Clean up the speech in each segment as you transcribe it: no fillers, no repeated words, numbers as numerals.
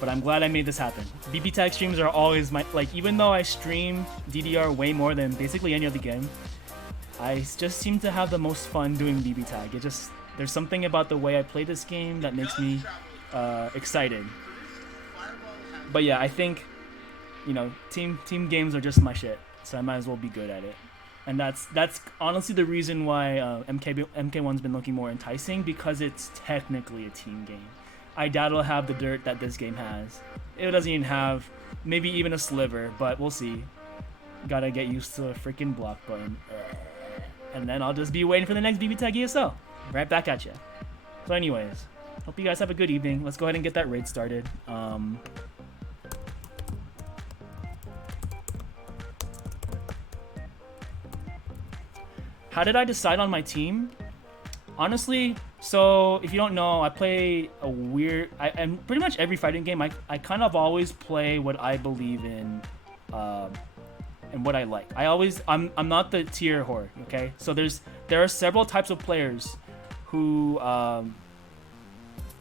But I'm glad I made this happen. BB Tag streams are always my, like, even though I stream DDR way more than basically any other game, I just seem to have the most fun doing BB Tag. It just, there's something about the way I play this game that makes me excited. But yeah, I think, you know, team games are just my shit, so I might as well be good at it. And that's honestly the reason why MK1's been looking more enticing, because it's technically a team game. I doubt it'll have the dirt that this game has. It doesn't even have maybe even a sliver, but we'll see. Gotta get used to a freaking block button. And then I'll just be waiting for the next BB Tag ESL. Right back at ya. So anyways, hope you guys have a good evening. Let's go ahead and get that raid started. How did I decide on my team? Honestly, so if you don't know, I play a weird... and pretty much every fighting game, I kind of always play what I believe in and what I like. I'm not the tier whore, okay? So there are several types of players who... no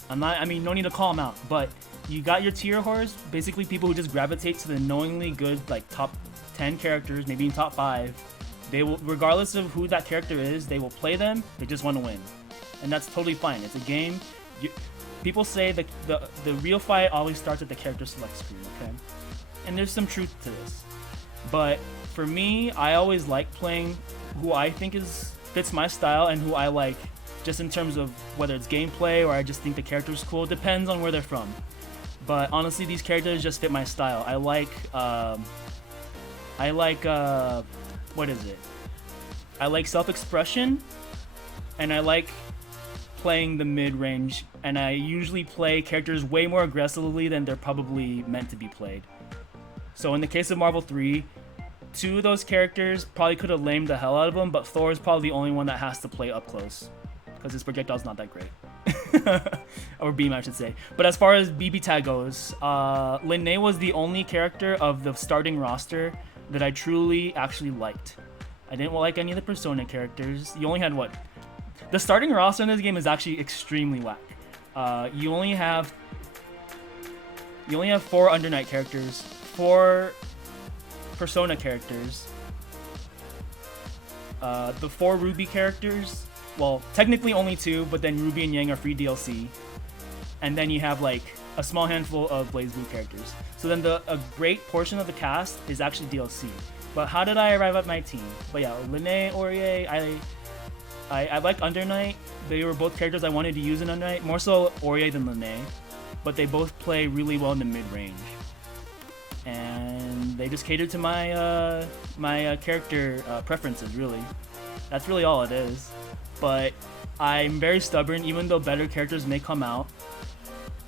need to call them out, but you got your tier whores, basically people who just gravitate to the knowingly good, like, top 10 characters, maybe even top 5. They will, regardless of who that character is, they will play them. They just want to win, and that's totally fine. It's a game. People say that the real fight always starts at the character select screen, okay? And there's some truth to this. But for me, I always like playing who I think fits my style and who I like, just in terms of whether it's gameplay or I just think the character's cool. It depends on where they're from. But honestly, these characters just fit my style. I like what is it? I like self-expression, and I like playing the mid-range, and I usually play characters way more aggressively than they're probably meant to be played. So in the case of Marvel 3, 2 of those characters probably could have lamed the hell out of them, but Thor is probably the only one that has to play up close, because his projectile's not that great. Or beam, I should say. But as far as BB Tag goes, Linnae was the only character of the starting roster that I truly actually liked. I didn't like any of the Persona characters. You only had what? The starting roster in this game is actually extremely whack. You only have 4 Under Night characters, 4 Persona characters, the 4 Ruby characters. Well, technically only 2, but then Ruby and Yang are free DLC. And then you have like a small handful of BlazBlue characters. So then a great portion of the cast is actually DLC. But how did I arrive at my team? But yeah, Linnae, Aurier, I like Under Night. They were both characters I wanted to use in Under Night. More so Aurier than Linnae. But they both play really well in the mid-range. And they just catered to my character preferences, really. That's really all it is. But I'm very stubborn, even though better characters may come out.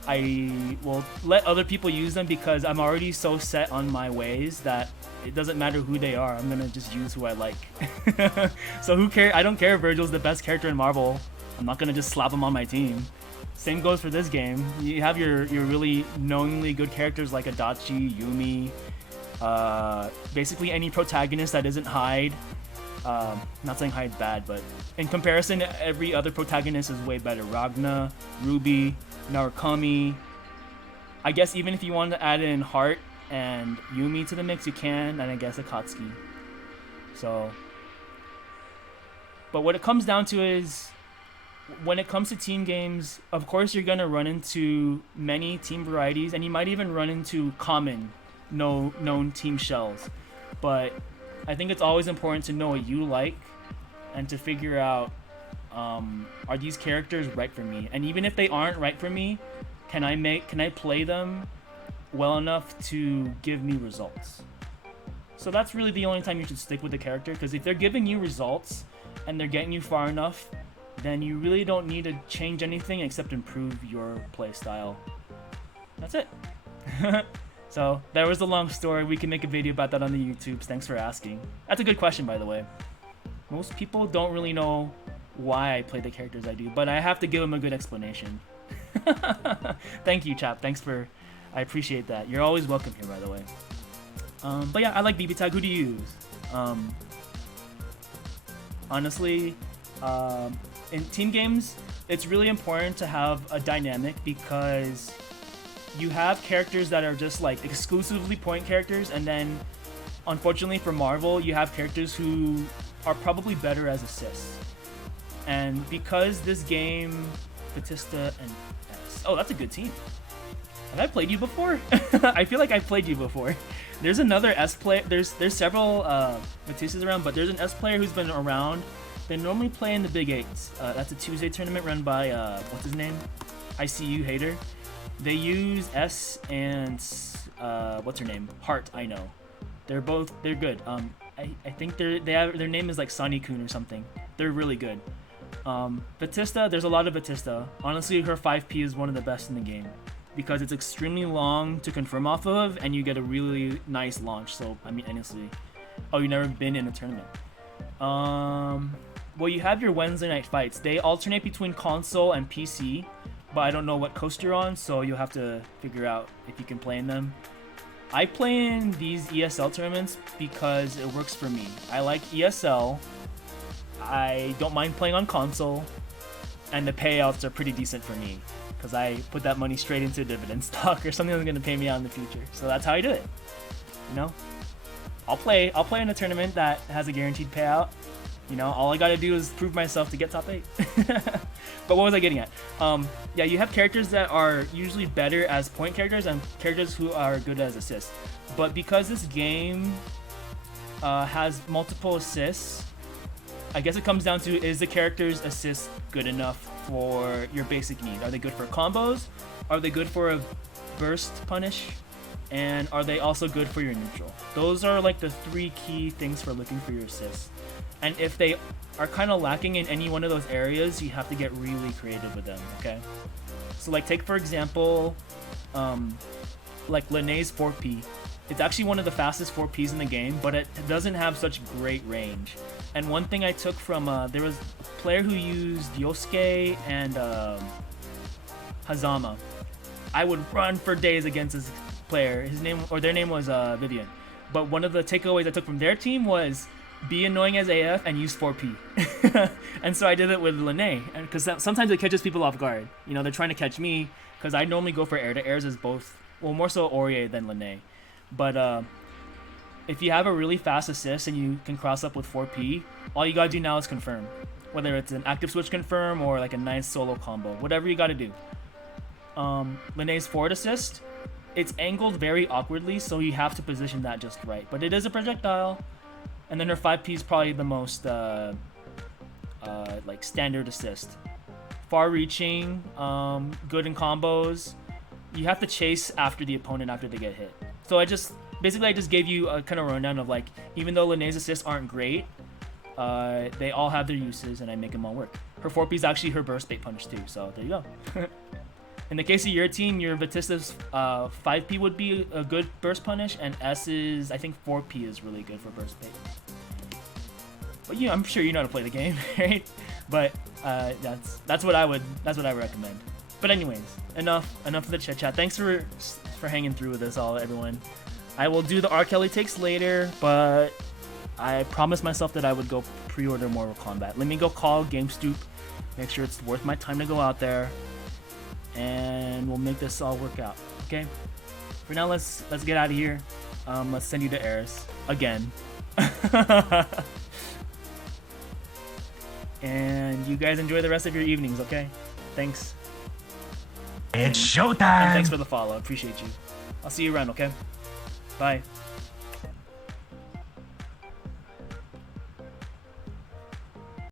I will let other people use them because I'm already so set on my ways that it doesn't matter who they are. I'm gonna just use who I like. So who cares? I don't care if Virgil's the best character in Marvel. I'm not gonna just slap him on my team. Same goes for this game. You have your really knowingly good characters like Adachi, Yumi, basically any protagonist that isn't Hyde. Not saying Hyde's bad, but in comparison, every other protagonist is way better. Ragna, Ruby, Narukami. I guess even if you want to add in Heart and Yumi to the mix, you can, and I guess Akatsuki. So, but what it comes down to is, when it comes to team games, of course you're gonna run into many team varieties, and you might even run into common, known team shells. But I think it's always important to know what you like, and to figure out, are these characters right for me? And even if they aren't right for me, can I play them well enough to give me results? So that's really the only time you should stick with the character, because if they're giving you results and they're getting you far enough, then you really don't need to change anything except improve your play style. That's it. So that was the long story. We can make a video about that on the YouTubes. Thanks for asking. That's a good question, by the way. Most people don't really know why I play the characters I do, but I have to give them a good explanation. Thank you, chap. I appreciate that. You're always welcome here, by the way. But yeah, I like BB Tag. Who do you use? Honestly, in team games, it's really important to have a dynamic, because you have characters that are just like exclusively point characters, and then unfortunately for Marvel, you have characters who are probably better as assists. And because this game, Batista and S. Oh, that's a good team. Have I played you before? I feel like I played you before. There's another S player. There's several Batistas around, but there's an S player who's been around. They normally play in the Big Eights. That's a Tuesday tournament run by what's his name? ICU Hater. They use S and what's her name? Heart. I know. They're good. I think their name is like Sunny Kun or something. They're really good. Batista. There's a lot of Batista. Honestly, her 5P is one of the best in the game, because it's extremely long to confirm off of, and you get a really nice launch. So, I mean, honestly. Oh, you've never been in a tournament. Well, you have your Wednesday night fights. They alternate between console and PC, but I don't know what coast you're on, so you'll have to figure out if you can play in them. I play in these ESL tournaments because it works for me. I like ESL. I don't mind playing on console, and the payouts are pretty decent for me, because I put that money straight into dividend stock or something that's going to pay me out in the future. So that's how I do it. You know, I'll play in a tournament that has a guaranteed payout. You know, all I got to do is prove myself to get top 8. But what was I getting at? Yeah, you have characters that are usually better as point characters and characters who are good as assists. But because this game has multiple assists, I guess it comes down to, is the character's assist good enough for your basic need? Are they good for combos? Are they good for a burst punish? And are they also good for your neutral? Those are like the 3 key things for looking for your assists. And if they are kind of lacking in any one of those areas, you have to get really creative with them, okay? So like take for example, like Linnea's 4P. It's actually one of the fastest 4Ps in the game, but it doesn't have such great range. And one thing I took from, there was a player who used Yosuke and Hazama. I would run for days against this player. Their name was Vivian. But one of the takeaways I took from their team was be annoying as AF and use 4P. And so I did it with Linnea, because sometimes it catches people off guard. You know, they're trying to catch me, because I normally go for air to airs as both, well, more so Aurier than Linnea. But if you have a really fast assist and you can cross up with 4P, all you gotta do now is confirm. Whether it's an active switch confirm or like a nice solo combo, whatever you gotta do. Linnea's forward assist, it's angled very awkwardly, so you have to position that just right. But it is a projectile. And then her 5P is probably the most like standard assist. Far-reaching, good in combos. You have to chase after the opponent after they get hit. So I just gave you a kind of rundown of like, even though Linnea's assists aren't great, they all have their uses, and I make them all work. Her 4P is actually her burst bait punish too, so there you go. In the case of your team, your Batista's 5P would be a good burst punish, and S's, I think 4P is really good for burst bait. But yeah, I'm sure you know how to play the game, right? But that's what I recommend. But anyways, enough of the chit chat. Thanks for hanging through with us all, everyone. I will do the R. Kelly takes later, but I promised myself that I would go pre-order Mortal Kombat. Let me go call GameStoop, make sure it's worth my time to go out there, and we'll make this all work out. Okay. For now, let's get out of here. Let's send you to Eris again. And you guys enjoy the rest of your evenings, okay? Thanks. It's showtime! And thanks for the follow. I appreciate you. I'll see you around, okay? Bye.